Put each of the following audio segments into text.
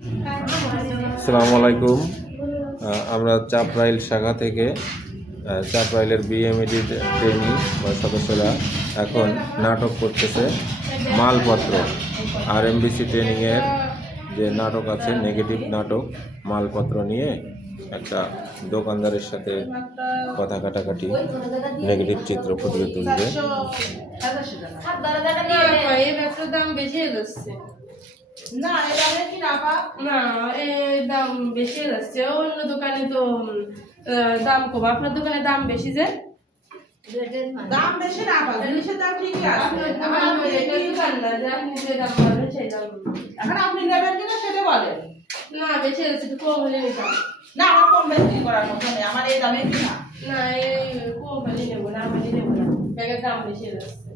আসসালামু আলাইকুম। আমরা চাপরাইল শাখা থেকে চাপরাইলের বিএমইডি ট্রেনি বা সদস্যরা এখন নাটক করতেছে মালপত্র। আর এমবিসি ট্রেনিংয়ের যে নাটক আছে নেগেটিভ নাটক মালপত্র নিয়ে একটা দোকানদারের সাথে কথা কাটাকাটি নেগেটিভ চিত্র ফুটিয়ে তুলবে। দাম বেশি না এবারে কি রাখা না এই দাম বেশি যাচ্ছে। অন্য দোকানে তো দাম কম। আপনার দোকানে দাম বেশি যে? দাম বেশি রাখা জিনিসের দাম ঠিকই আছে। এখন দোকান আপনি এটা কি- দোকান না যে আপনি যে দাম বলবেন সেই দাম এখন আপনি নেবেন কিনা সেটা বলেন। না বেশি যাচ্ছে একটু কম হলে নিতাম না আমার কম বেশি করার কথা নেই আমার এই দামে কিনা। না এই কম হলে নেব না আমি নেব না। ব্যাগের দাম বেশি যাচ্ছে।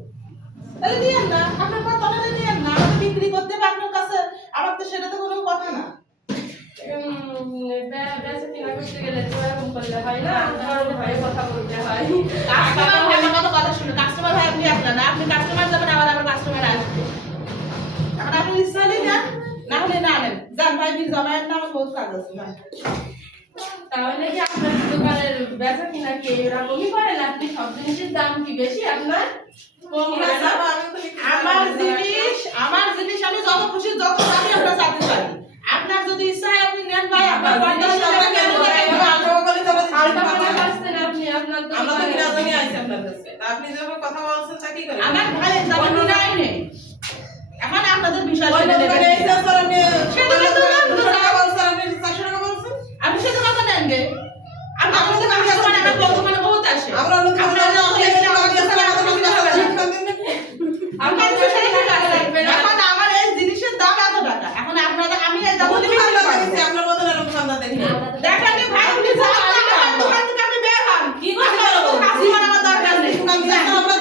তাহলে দিয়েন না আপনার কথা তাহলে দিয়েন না আমাকে বিক্রি করতে হবে আপনার কাছে আমার তো সেটা তো কোনো কথা না। কাস্টমার আপনি যাবেন আবার আমার আসবে। এখন আপনি ইচ্ছা হলে যান না হলে না নেন। যান ভাই জমায়ের না আমার বহুত কাজ আছে। তাহলে কি আপনার দোকানের বেচা কিনা কি এরকমই করেন আপনি সব জিনিসের দাম কি বেশি আপনার? আমার জিনিস আমার জিনিস আমি যত খুশি যত আমি আপনার চাইতে পারি আপনার যদি ইচ্ছা হয় আপনি নেন ভাই আপনার পাচ্ছেন আপনি আমার ভাই কিনাই এখন আপনাদের বিষয় সেটা তো আপনি সেটা কথা নেন গে আপনি আপনাদের কাস্টমার আমার দোকানে বহুত আসে আমার তো সেটা ঠিক আছে এখন আমার এই জিনিসের দাম এত টাকা এখন আপনাদের আমি এই দাম বলে বিক্রি করব দেখেন নি ভাই আপনি যান আমার দোকান থেকে আপনি বের হন কি করব কাস্টমার আমার দরকার নেই আপনি আপনার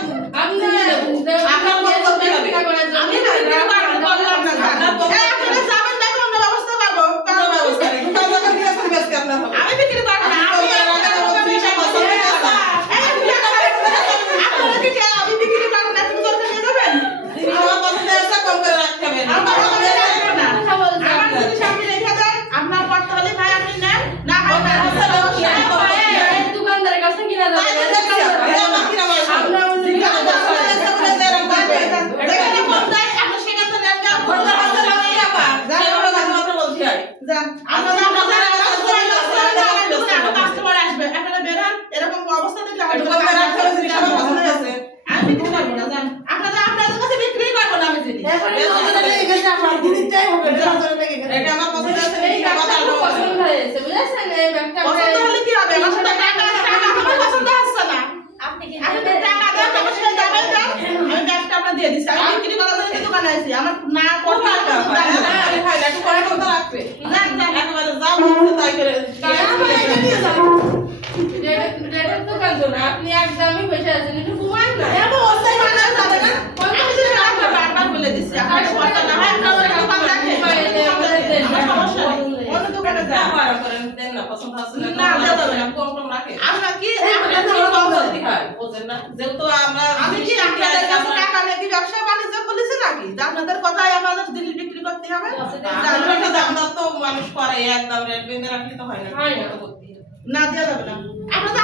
আপনার মত করতে হবে। বিক্রি করার জন্য আমি বিক্রি করব, বললাম না, যান। এই আপনারা যাবেন দেখো অন্য ব্যবস্থা পাবো কারণ আমি বিক্রি করব না আমি আপনাদের দোকানে এসে বসে থাকব। এই আপনি আপনারা কি চাই আমি বিক্রি করব না তুমি দোকানে নিয়ে যাবেন আমার দোকানে রাখব না। কথা বলছেন আমার জিনিস আপনি রেখে দেন আপনার পড়তে হলে ভাই আপনি নেন না হয় না এই দোকানদারের কাছে কিনা যাবে আপনার অন্য যেখানে কম যায় আপনি সেখান থেকে নেন যান। যান। আপনাদের আপনাদের কাস্টমার আসবে, আমার দোকানে আরও কাস্টমার আসবে। আপনারা বের হন। এরকম অবস্থা দেখলে আমার দোকানে আমি বিক্রি করব না, যান। আপনাদের আপনাদের কাছে বিক্রি করব না আমি জিনিস। এই ব্যাগটা খুব পছন্দ হয়েছে বুঝেছেন এই ব্যাগটা পছন্দ হলে কি হবে? আমার সাথে টাকা টাকা আমার পছন্দ হচ্ছে না। আপনি তো টাকা দেন, আমার সাথে যাবেন, যান। আমি ব্যাগটা আপনার দিয়ে দিচ্ছি। আমি বিক্রি করার জন্য দোকানে আইছি। আমার না না। যান, যান, একেবারে যাও, তাই করে। না আপনি একদমই বসে আছেন একটু ঘুমান না এমন অবস্থায় মানা যাবে না। বারবার বলে দিচ্ছি। আপনার পড়তে না হয়, আপনার দোকান দেখেন। সমস্যা নেই। অন্য দোকানে যান। না, দেওয়া যাবে না। আমরা কি আপনাদের কি বলবেন? আমি কি আপনাদের কাছে টাকা নিয়ে ব্যবসা বাণিজ্য খুলেছি নাকি? যে আপনাদের কথাই আমাদের জিনিস বিক্রি করতে হবে? মানুষ করে একদম রেট বেঁধে রাখলে তো হয় না। হয় না। না দেওয়া যাবে না। আপনাদের